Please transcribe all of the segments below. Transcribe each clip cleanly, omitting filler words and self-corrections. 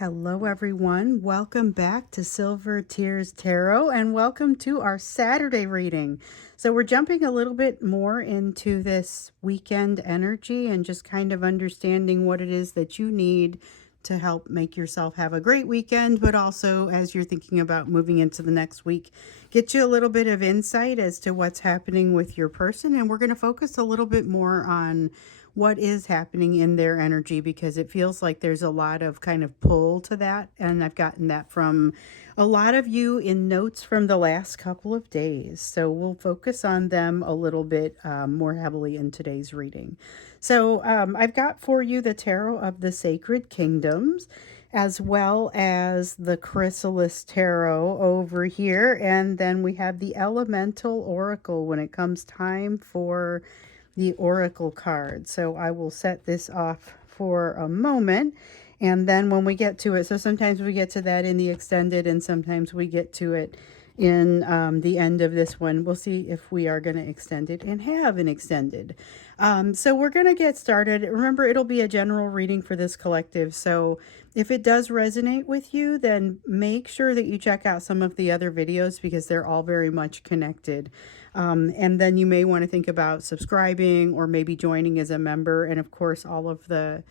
Hello everyone, welcome back to Silver Tears Tarot and welcome to our Saturday reading. So we're jumping a little bit more into this weekend energy and just kind of understanding what it is that you need to help make yourself have a great weekend, but also as you're thinking about moving into the next week, get you a little bit of insight as to what's happening with your person. And we're going to focus a little bit more on what is happening in their energy because it feels like there's a lot of kind of pull to that. And I've gotten that from a lot of you in notes from the last couple of days. So we'll focus on them a little bit more heavily in today's reading. So I've got for you the Tarot of the Sacred Kingdoms, as well as the Chrysalis Tarot over here. And then we have the Elemental Oracle when it comes time for the Oracle card. So I will set this off for a moment. And then when we get to it, so sometimes we get to that in the extended and sometimes we get to it in the end of this one. We'll see if we are going to extend it and have an extended. So we're going to get started. Remember, it'll be a general reading for this collective. So if it does resonate with you, then make sure that you check out some of the other videos because they're all very much connected. And then you may want to think about subscribing or maybe joining as a member. And of course, all of the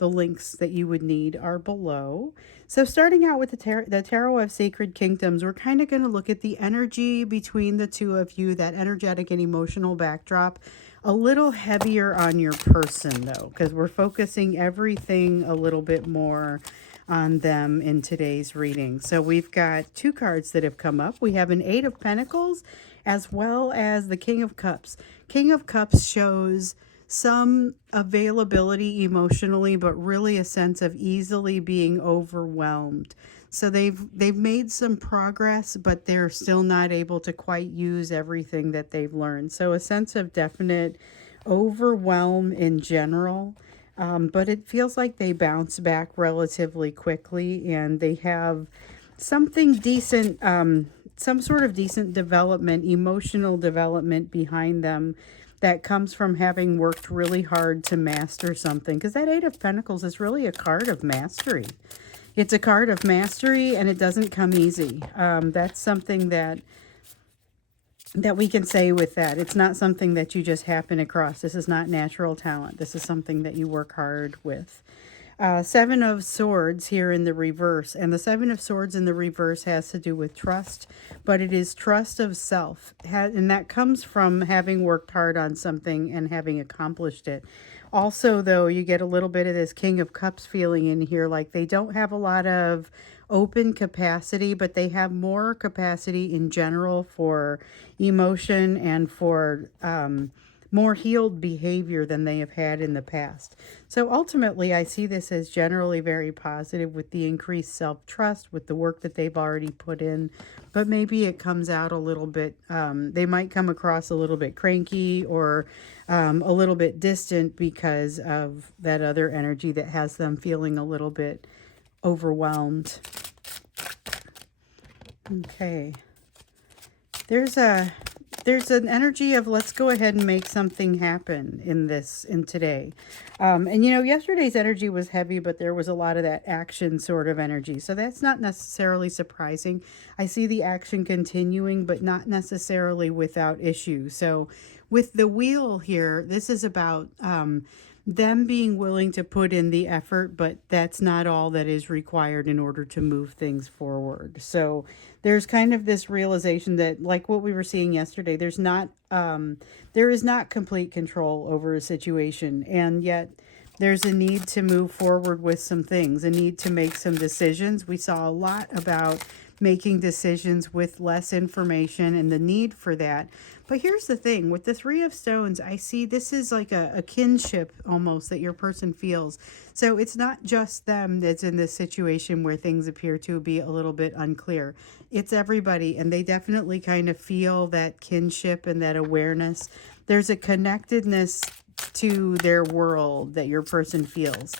links that you would need are below. So starting out with the Tarot of Sacred Kingdoms, we're kind of going to look at the energy between the two of you, that energetic and emotional backdrop. A little heavier on your person though, because we're focusing everything a little bit more on them in today's reading. So we've got two cards that have come up. We have an Eight of Pentacles as well as the King of Cups. King of Cups shows some availability emotionally, but really a sense of easily being overwhelmed. So they've made some progress, but they're still not able to quite use everything that they've learned. So a sense of definite overwhelm in general, but it feels like they bounce back relatively quickly and they have something decent, some sort of decent development, emotional development behind them that comes from having worked really hard to master something. Because that Eight of Pentacles is really a card of mastery. It's a card of mastery and it doesn't come easy. That's something that we can say with that. It's not something that you just happen across. This is not natural talent. This is something that you work hard with. Seven of Swords here in the reverse. And the Seven of Swords in the reverse has to do with trust, but it is trust of self. And that comes from having worked hard on something and having accomplished it. Also, though, you get a little bit of this King of Cups feeling in here, like they don't have a lot of open capacity, but they have more capacity in general for emotion and for more healed behavior than they have had in the past. So ultimately, I see this as generally very positive with the increased self-trust, with the work that they've already put in, but maybe it comes out a little bit, they might come across a little bit cranky or a little bit distant because of that other energy that has them feeling a little bit overwhelmed. Okay. There's an energy of let's go ahead and make something happen in today. And you know, yesterday's energy was heavy, but there was a lot of that action sort of energy. So that's not necessarily surprising. I see the action continuing, but not necessarily without issue. So with the wheel here, this is about them being willing to put in the effort, but that's not all that is required in order to move things forward. So there's kind of this realization that, like what we were seeing yesterday, there is not complete control over a situation, and yet there's a need to move forward with some things, a need to make some decisions. We saw a lot about making decisions with less information and the need for that. But here's the thing, with the Three of Stones, I see this is like a kinship almost that your person feels. So it's not just them that's in this situation where things appear to be a little bit unclear. It's everybody, and they definitely kind of feel that kinship and that awareness. There's a connectedness to their world that your person feels.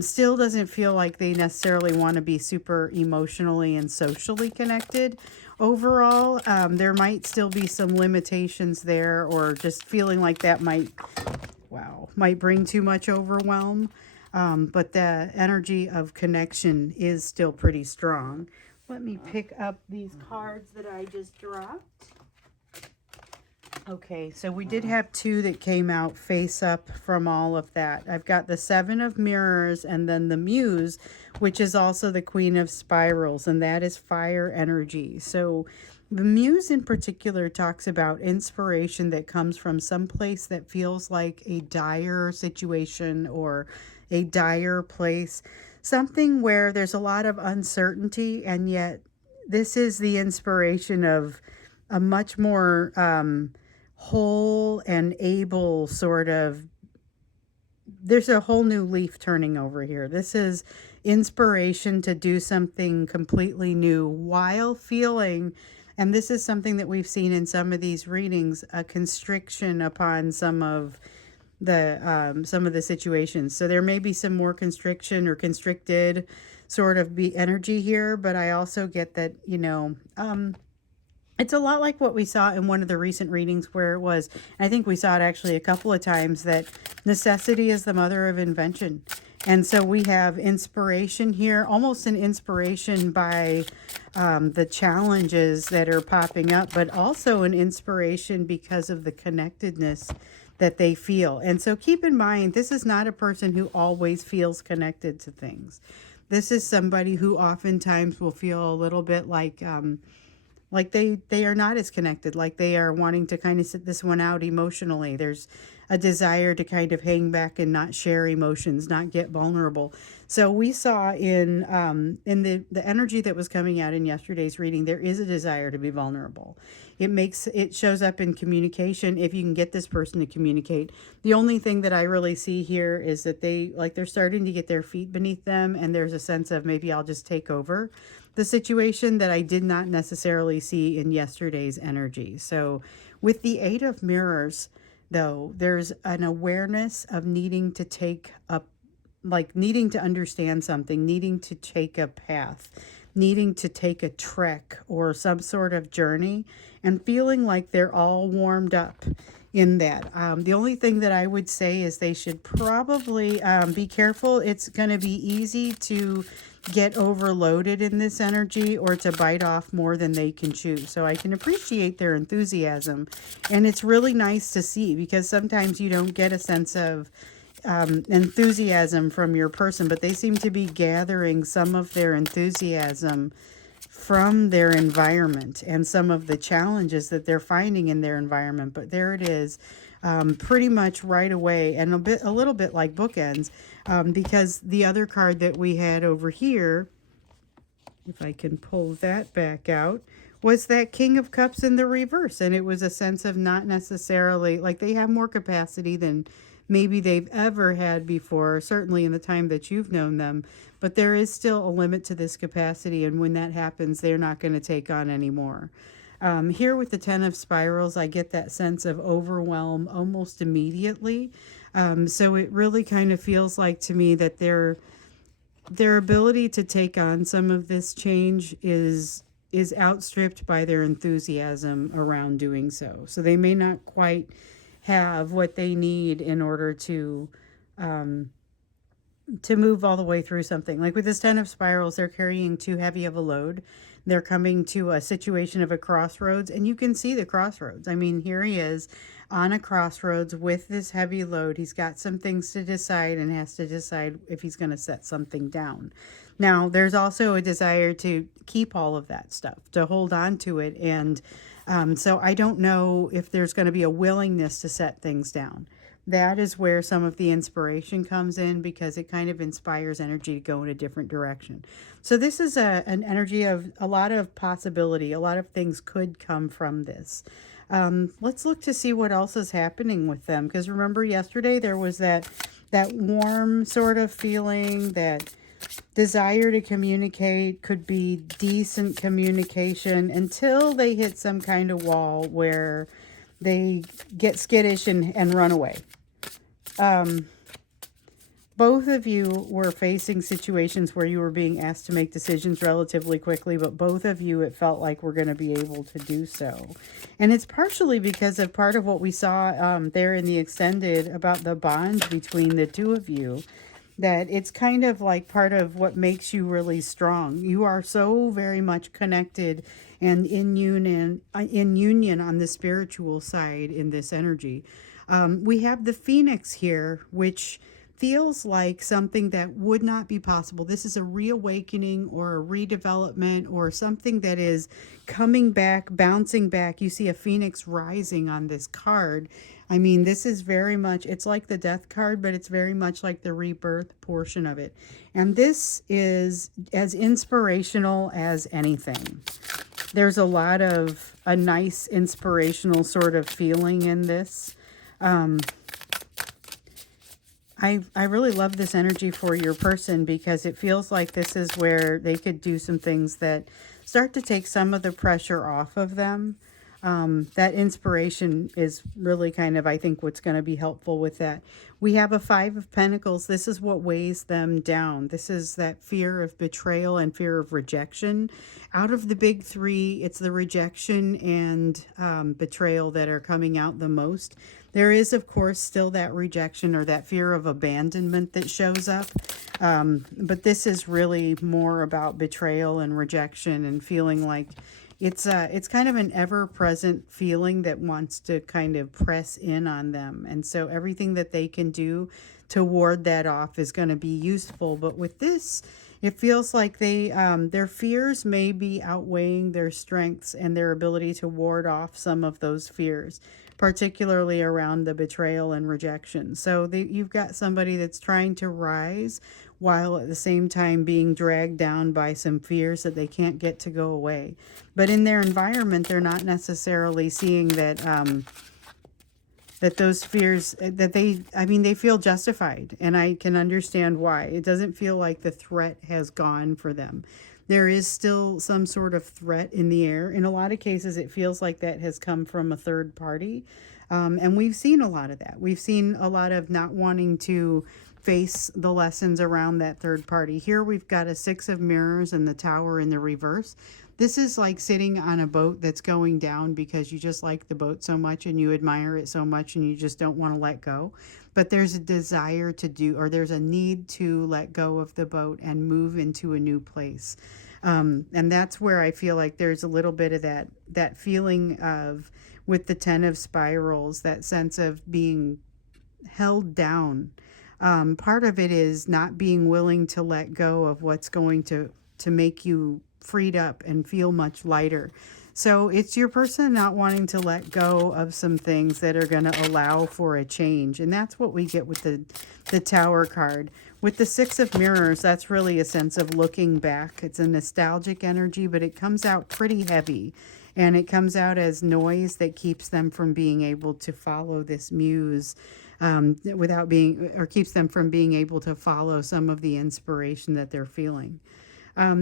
Still doesn't feel like they necessarily want to be super emotionally and socially connected. Overall, there might still be some limitations there, or just feeling like that might bring too much overwhelm. but the energy of connection is still pretty strong. Let me pick up these cards that I just dropped. Okay, so we did have two that came out face up from all of that. I've got the Seven of Mirrors and then the Muse, which is also the Queen of Spirals, and that is fire energy. So the Muse in particular talks about inspiration that comes from some place that feels like a dire situation or a dire place, something where there's a lot of uncertainty, and yet this is the inspiration of a much more whole and able sort of, there's a whole new leaf turning over here. This is inspiration to do something completely new while feeling, and this is something that we've seen in some of these readings, a constriction upon some of the situations. So there may be some more constriction or constricted sort of be energy here, but I also get that, it's a lot like what we saw in one of the recent readings where it was, I think we saw it actually a couple of times, that necessity is the mother of invention. And so we have inspiration here, almost an inspiration by the challenges that are popping up, but also an inspiration because of the connectedness that they feel. And so keep in mind, this is not a person who always feels connected to things. This is somebody who oftentimes will feel a little bit like they are not as connected, like they are wanting to kind of sit this one out emotionally. There's a desire to kind of hang back and not share emotions, not get vulnerable. So we saw in the energy that was coming out in yesterday's reading, there is a desire to be vulnerable. It shows up in communication if you can get this person to communicate. The only thing that I really see here is that they're starting to get their feet beneath them, and there's a sense of maybe I'll just take over the situation that I did not necessarily see in yesterday's energy. So with the Eight of Mirrors, though, there's an awareness of needing to needing to understand something, needing to take a path, needing to take a trek or some sort of journey, and feeling like they're all warmed up in that. The only thing that I would say is they should probably be careful. It's going to be easy to get overloaded in this energy or to bite off more than they can chew. So I can appreciate their enthusiasm, and it's really nice to see, because sometimes you don't get a sense of enthusiasm from your person, but they seem to be gathering some of their enthusiasm from their environment and some of the challenges that they're finding in their environment. But there it is, pretty much right away, and a little bit like bookends, because the other card that we had over here, if I can pull that back out, was that King of Cups in the reverse. And it was a sense of not necessarily, like they have more capacity than maybe they've ever had before, certainly in the time that you've known them. But there is still a limit to this capacity, and when that happens, they're not going to take on any more. Here with the Ten of Spirals, I get that sense of overwhelm almost immediately. So it really kind of feels like to me that their ability to take on some of this change is outstripped by their enthusiasm around doing so. So they may not quite have what they need in order to move all the way through something. Like with this Ten of Spirals, they're carrying too heavy of a load. They're coming to a situation of a crossroads, and you can see the crossroads. I mean, here he is on a crossroads with this heavy load. He's got some things to decide and has to decide if he's going to set something down. Now, there's also a desire to keep all of that stuff, to hold on to it. And so I don't know if there's going to be a willingness to set things down. That is where some of the inspiration comes in, because it kind of inspires energy to go in a different direction. So this is an energy of a lot of possibility. A lot of things could come from this. Let's look to see what else is happening with them. Because remember yesterday there was that warm sort of feeling, that desire to communicate, could be decent communication, until they hit some kind of wall where they get skittish and run away. Both of you were facing situations where you were being asked to make decisions relatively quickly, but both of you, it felt like, were going to be able to do so. And it's partially because of part of what we saw there in the extended about the bond between the two of you. that it's kind of like part of what makes you really strong. You are so very much connected and in union on the spiritual side in this energy. We have the phoenix here, which feels like something that would not be possible. This is a reawakening or a redevelopment or something that is coming back, bouncing back. You see a phoenix rising on this card. I mean, this is very much, it's like the death card, but it's very much like the rebirth portion of it. And this is as inspirational as anything. There's a lot of a nice inspirational sort of feeling in this. I really love this energy for your person because it feels like this is where they could do some things that start to take some of the pressure off of them. That inspiration is really kind of, I think, what's going to be helpful with that. We have a Five of Pentacles. This is what weighs them down. This is that fear of betrayal and fear of rejection. Out of the big three, it's the rejection and betrayal that are coming out the most. There is, of course, still that rejection or that fear of abandonment that shows up. But this is really more about betrayal and rejection and feeling like it's kind of an ever-present feeling that wants to kind of press in on them. And so everything that they can do to ward that off is going to be useful. But with this, it feels like their fears may be outweighing their strengths and their ability to ward off some of those fears, particularly around the betrayal and rejection. So you've got somebody that's trying to rise while at the same time being dragged down by some fears that they can't get to go away. But in their environment, they're not necessarily seeing that that those fears, that they feel justified. And I can understand why. It doesn't feel like the threat has gone for them. There is still some sort of threat in the air. In a lot of cases, it feels like that has come from a third party. And we've seen a lot of that. We've seen a lot of not wanting to face the lessons around that third party. Here we've got a Six of Mirrors and the Tower in the reverse. This is like sitting on a boat that's going down because you just like the boat so much and you admire it so much and you just don't want to let go. But there's a desire to do, or there's a need to let go of the boat and move into a new place. And that's where I feel like there's a little bit of that feeling of, with the Ten of Spirals, that sense of being held down. Part of it is not being willing to let go of what's going to make you freed up and feel much lighter. So it's your person not wanting to let go of some things that are going to allow for a change. And that's what we get with the Tower card. With the Six of Mirrors, that's really a sense of looking back. It's a nostalgic energy, but it comes out pretty heavy. And it comes out as noise that keeps them from being able to follow this muse without being, or keeps them from being able to follow some of the inspiration that they're feeling.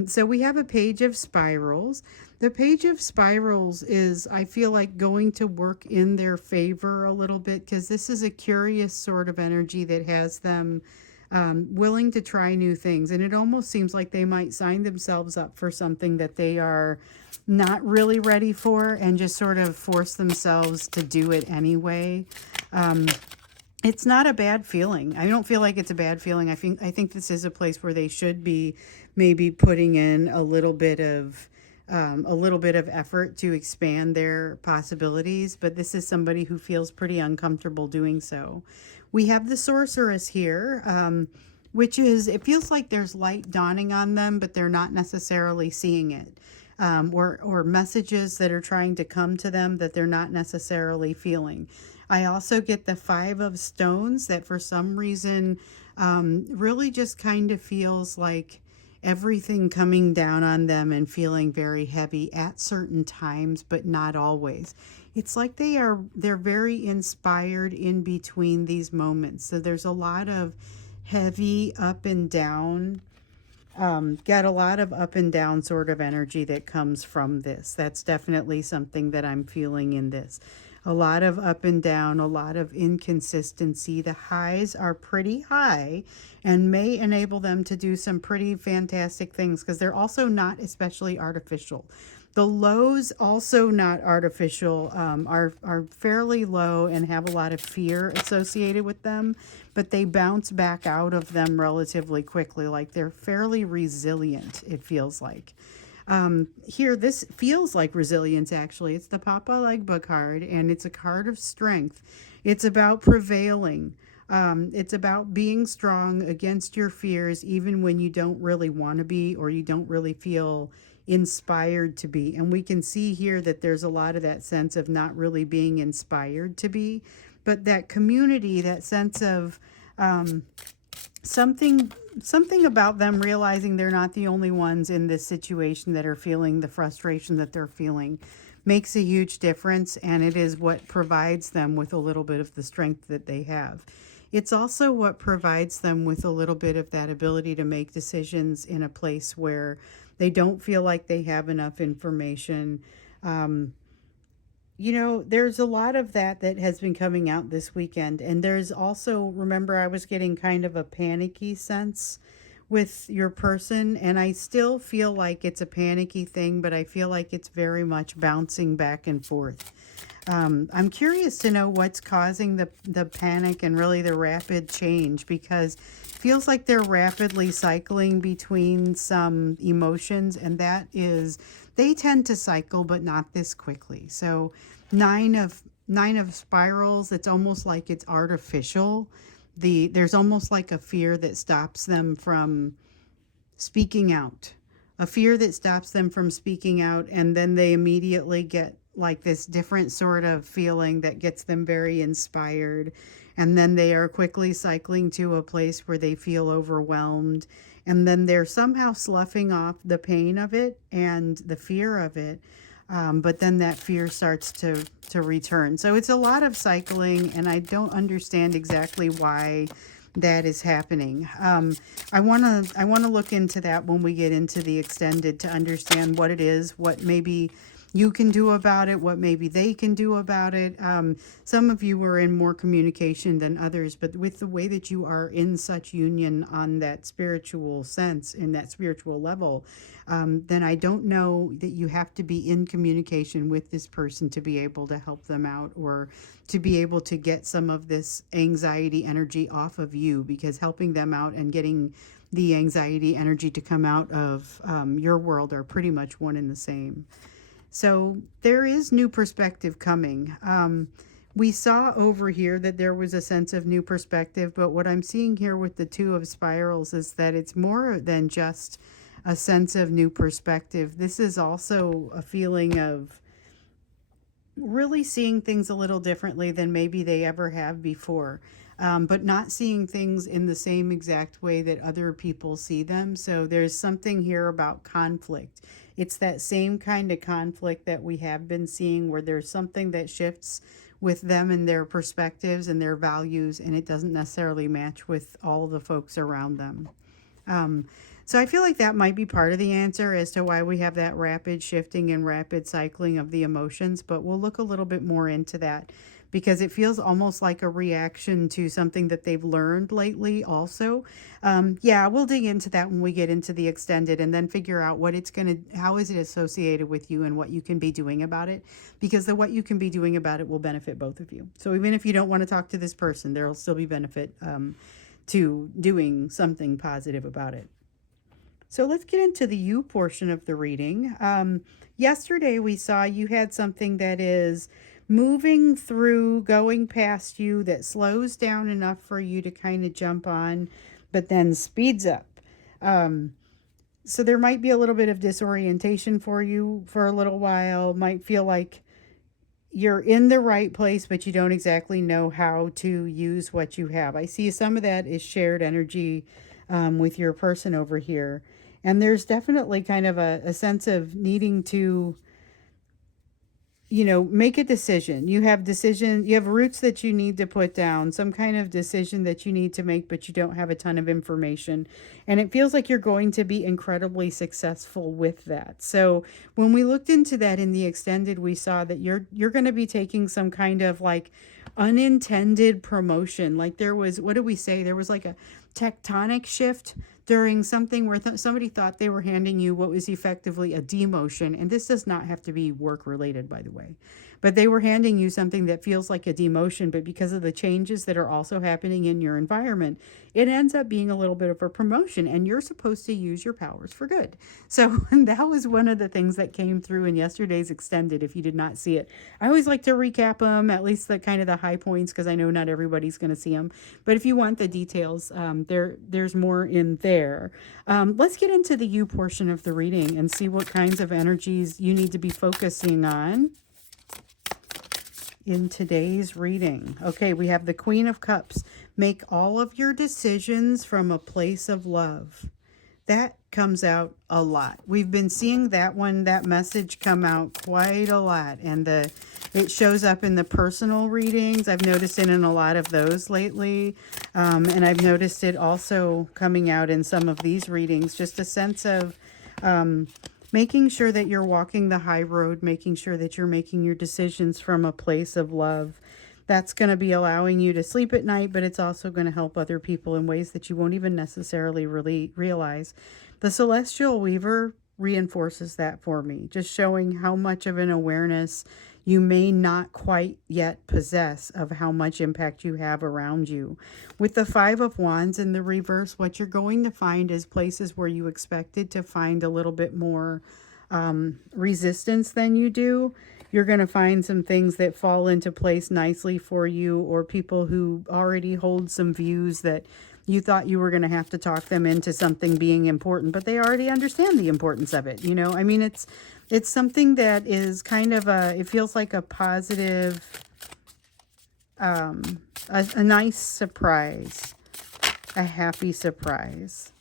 So we have a Page of Spirals. The Page of Spirals is, I feel like, going to work in their favor a little bit, because this is a curious sort of energy that has them willing to try new things. And it almost seems like they might sign themselves up for something that they are not really ready for and just sort of force themselves to do it anyway. It's not a bad feeling. I don't feel like it's a bad feeling. I think this is a place where they should be maybe putting in a little bit of effort to expand their possibilities, but this is somebody who feels pretty uncomfortable doing so. We have the Sorceress here, which is, it feels like there's light dawning on them, but they're not necessarily seeing it. Or messages that are trying to come to them that they're not necessarily feeling. I also get the Five of Stones, that for some reason really just kind of feels like everything coming down on them and feeling very heavy at certain times, but not always. It's like they're very inspired in between these moments. So there's a lot of heavy up and down. Got a lot of up and down sort of energy that comes from this. That's definitely something that I'm feeling in this. A lot of up and down, a lot of inconsistency. The highs are pretty high and may enable them to do some pretty fantastic things, because they're also not especially artificial. The lows, also not artificial, are fairly low and have a lot of fear associated with them, but they bounce back out of them relatively quickly. Like they're fairly resilient, it feels like. Here, this feels like resilience, actually. It's the Papa Legba card, and it's a card of strength. It's about prevailing. It's about being strong against your fears, even when you don't really want to be or you don't really feel inspired to be. And we can see here that there's a lot of that sense of not really being inspired to be, but that community, that sense of something about them realizing they're not the only ones in this situation that are feeling the frustration that they're feeling makes a huge difference, and it is what provides them with a little bit of the strength that they have. It's also what provides them with a little bit of that ability to make decisions in a place where they don't feel like they have enough information. There's a lot of that has been coming out this weekend. And there's also, remember, I was getting kind of a panicky sense with your person. And I still feel like it's a panicky thing, but I feel like it's very much bouncing back and forth. I'm curious to know what's causing the panic and really the rapid change, because it feels like they're rapidly cycling between some emotions, and that is, they tend to cycle, but not this quickly. So nine of spirals, it's almost like it's artificial. There's almost like a fear that stops them from speaking out, a fear that stops them from speaking out, and then they immediately get like this different sort of feeling that gets them very inspired, and then they are quickly cycling to a place where they feel overwhelmed, and then they're somehow sloughing off the pain of it and the fear of it, but then that fear starts to return. So it's a lot of cycling, and I don't understand exactly why that is happening. I want to look into that when we get into the extended to understand what it is, what maybe you can do about it, what maybe they can do about it. Some of you are in more communication than others, but with the way that you are in such union on that spiritual sense, in that spiritual level, then I don't know that you have to be in communication with this person to be able to help them out, or to be able to get some of this anxiety energy off of you, because helping them out and getting the anxiety energy to come out of your world are pretty much one and the same. So there is new perspective coming. We saw over here that there was a sense of new perspective, but what I'm seeing here with the Two of Spirals is that it's more than just a sense of new perspective. This is also a feeling of really seeing things a little differently than maybe they ever have before, but not seeing things in the same exact way that other people see them. So there's something here about conflict. It's that same kind of conflict that we have been seeing, where there's something that shifts with them and their perspectives and their values, and it doesn't necessarily match with all the folks around them. So I feel like that might be part of the answer as to why we have that rapid shifting and rapid cycling of the emotions, but we'll look a little bit more into that, because it feels almost like a reaction to something that they've learned lately also. Yeah, we'll dig into that when we get into the extended, and then figure out how is it associated with you and what you can be doing about it, because what you can be doing about it will benefit both of you. So even if you don't want to talk to this person, there will still be benefit to doing something positive about it. So let's get into the you portion of the reading. Yesterday we saw you had something that is moving through, going past you, that slows down enough for you to kind of jump on, but then speeds up. So there might be a little bit of disorientation for you for a little while. Might feel like you're in the right place, but you don't exactly know how to use what you have. I see some of that is shared energy with your person over here. And there's definitely kind of a sense of needing to, make a decision. You have roots that you need to put down, some kind of decision that you need to make, but you don't have a ton of information. And it feels like you're going to be incredibly successful with that. So when we looked into that in the extended, we saw that you're going to be taking some kind of like unintended promotion. Like there was, what did we say? There was like tectonic shift during something where somebody thought they were handing you what was effectively a demotion. And this does not have to be work related, by the way. But they were handing you something that feels like a demotion, but because of the changes that are also happening in your environment, it ends up being a little bit of a promotion, and you're supposed to use your powers for good. So that was one of the things that came through in yesterday's extended, if you did not see it. I always like to recap them, at least the kind of the high points, because I know not everybody's going to see them. But if you want the details, there's more in there. Let's get into the you portion of the reading and see what kinds of energies you need to be focusing on in today's reading. Okay, we have the Queen of Cups. Make all of your decisions from a place of love. That comes out a lot. We've been seeing that message come out quite a lot. And it shows up in the personal readings. I've noticed it in a lot of those lately. And I've noticed it also coming out in some of these readings. Just a sense of making sure that you're walking the high road, making sure that you're making your decisions from a place of love. That's going to be allowing you to sleep at night, but it's also going to help other people in ways that you won't even necessarily really realize. The Celestial Weaver reinforces that for me, just showing how much of an awareness you may not quite yet possess of how much impact you have around you. With the Five of Wands in the reverse, what you're going to find is places where you expected to find a little bit more resistance than you do. You're going to find some things that fall into place nicely for you, or people who already hold some views that you thought you were going to have to talk them into something being important, but they already understand the importance of it. You know, I mean, it's something that is kind of it feels like a positive, a nice surprise, a happy surprise.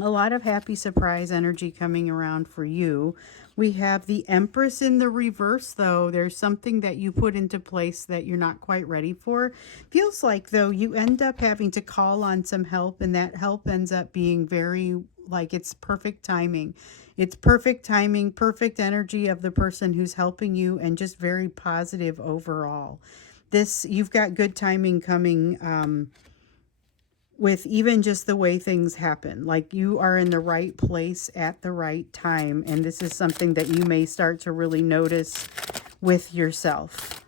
A lot of happy surprise energy coming around for you. We have the Empress in the reverse, though. There's something that you put into place that you're not quite ready for. Feels like, though, you end up having to call on some help, and that help ends up being very, like, it's perfect timing. It's perfect timing, perfect energy of the person who's helping you, and just very positive overall. You've got good timing coming with even just the way things happen. Like, you are in the right place at the right time. And this is something that you may start to really notice with yourself.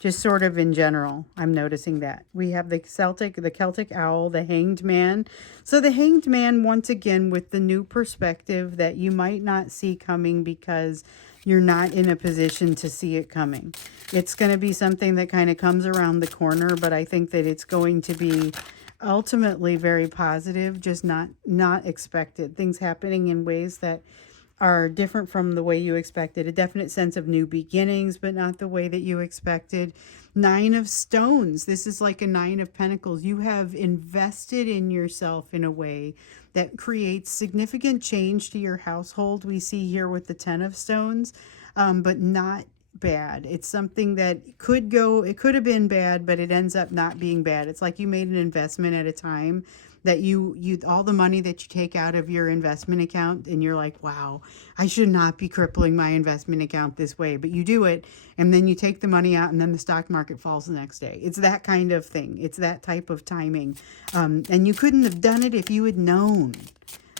Just sort of in general, I'm noticing that. We have the Celtic Owl, the Hanged Man. So the Hanged Man, once again, with the new perspective that you might not see coming because you're not in a position to see it coming. It's going to be something that kind of comes around the corner, but I think that it's going to be ultimately very positive, just not expected. Things happening in ways that are different from the way you expected. A definite sense of new beginnings, but not the way that you expected. Nine of Stones. This is like a Nine of Pentacles. You have invested in yourself in a way that creates significant change to your household. We see here with the Ten of Stones, but not bad. It's something that it could have been bad, but it ends up not being bad. It's like you made an investment at a time that you all the money that you take out of your investment account, and you're like, wow, I should not be crippling my investment account this way, but you do it, and then you take the money out, and then the stock market falls the next day. It's that kind of thing. It's that type of timing, and you couldn't have done it if you had known.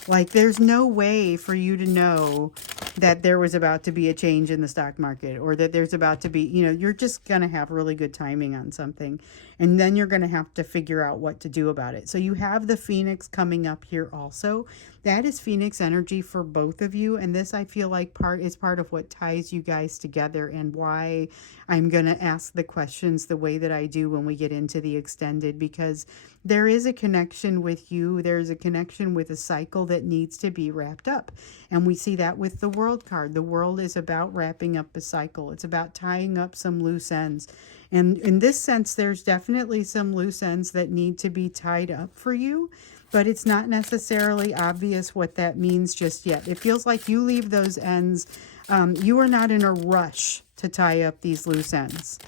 Like, there's no way for you to know that there was about to be a change in the stock market, or that there's about to be, you're just going to have really good timing on something. And then you're going to have to figure out what to do about it. So you have the Phoenix coming up here also. That is Phoenix energy for both of you. And this, I feel like, is part of what ties you guys together, and why I'm going to ask the questions the way that I do when we get into the extended, because there is a connection with you. There's a connection with a cycle that needs to be wrapped up. And we see that with the World card. The World is about wrapping up a cycle. It's about tying up some loose ends. And in this sense, there's definitely some loose ends that need to be tied up for you, but it's not necessarily obvious what that means just yet. It feels like you leave those ends. You are not in a rush to tie up these loose ends.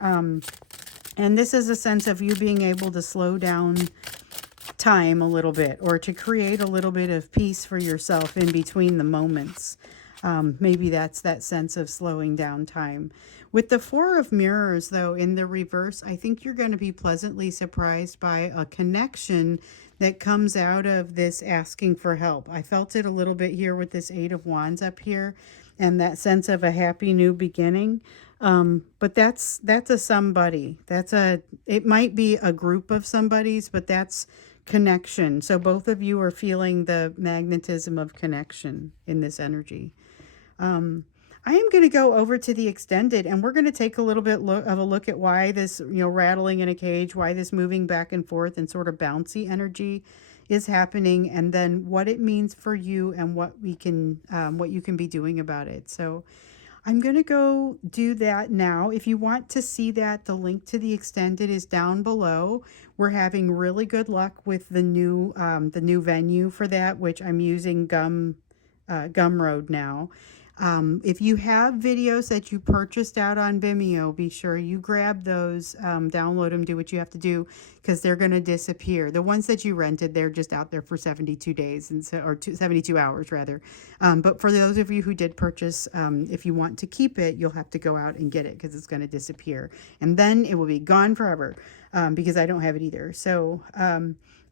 And this is a sense of you being able to slow down time a little bit, or to create a little bit of peace for yourself in between the moments. Maybe that's that sense of slowing down time. With the Four of Mirrors, though, in the reverse, I think you're going to be pleasantly surprised by a connection that comes out of this asking for help. I felt it a little bit here with this Eight of Wands up here and that sense of a happy new beginning. But that's a somebody. It might be a group of somebodies, but that's connection. So both of you are feeling the magnetism of connection in this energy. I am going to go over to the extended, and we're going to take a little bit of a look at why this, rattling in a cage, why this moving back and forth and sort of bouncy energy is happening, and then what it means for you and what you can be doing about it. So I'm going to go do that now. If you want to see that, the link to the extended is down below. We're having really good luck with the new venue for that, which I'm using Gumroad now. If you have videos that you purchased out on Vimeo, be sure you grab those, download them, do what you have to do, because they're going to disappear. The ones that you rented, they're just out there for 72 days, and 72 hours rather. But for those of you who did purchase, if you want to keep it, you'll have to go out and get it because it's going to disappear. And then it will be gone forever, because I don't have it either. So,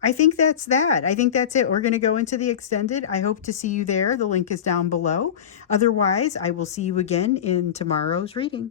I think that's that. I think that's it. We're going to go into the extended. I hope to see you there. The link is down below. Otherwise, I will see you again in tomorrow's reading.